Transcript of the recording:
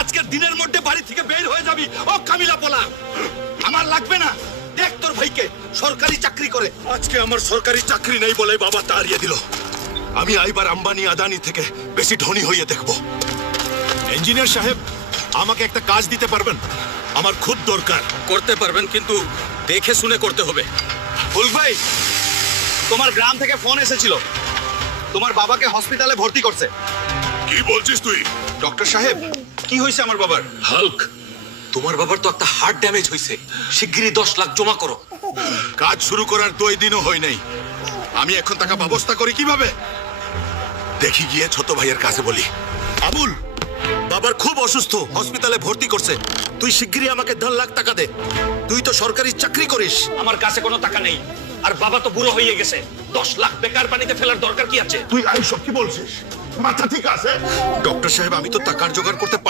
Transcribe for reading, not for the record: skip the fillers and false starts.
আজকের দিনের মধ্যে বাড়ি থেকে বের হয়ে যাবি। ও কামিলা পোলা, আমার লাগবে না। দেখ তোর ভাইকে সরকারি চাকরি করে। আজকে আমার সরকারি চাকরি নেই বলে বাবা তাড়িয়ে দিল। আমি আইবার আম্বানি আদানি থেকে বেশি ধনী হইয়ে দেখব। ইঞ্জিনিয়ার সাহেব, আমাকে একটা কাজ দিতে পারবেন? আমার খুব দরকার। করতে পারবেন, কিন্তু দেখে শুনে করতে হবে। ফুল ভাই, তোমার গ্রাম থেকে ফোন এসেছিল, তোমার বাবাকে হসপিটালে ভর্তি করছে। কি বলছিস তুই? ডক্টর সাহেব, কি হয়েছে আমার বাবার? হাল্ক, তোমার বাবার তো একটা হার্ট ড্যামেজ হয়েছে, শিগগিরই 10 লাখ জমা করো। কাজ শুরু করার 2 দিনও হয় নাই, আমি এখন টাকা ব্যবস্থা করি কিভাবে? দেখি গিয়ে ছোট ভাইয়ের কাছে বলি। আবুল, বাবার খুব অসুস্থ, হসপিটালে ভর্তি করছে। তুই শিগগিরই আমাকে 10 লাখ টাকা দে। তুই তো সরকারি চাকরি করিস। আমার কাছে কোনো টাকা নেই, আর বাবা তো বুড়ো হয়ে গেছে। 10 লাখ বেকার পানিতে ফেলার দরকার কি আছে? তুই এইসব কি বলছিস? মাথা ঠিক আছে? ডক্টর সাহেব, আমি তো টাকার জোগাড় করতে পারবো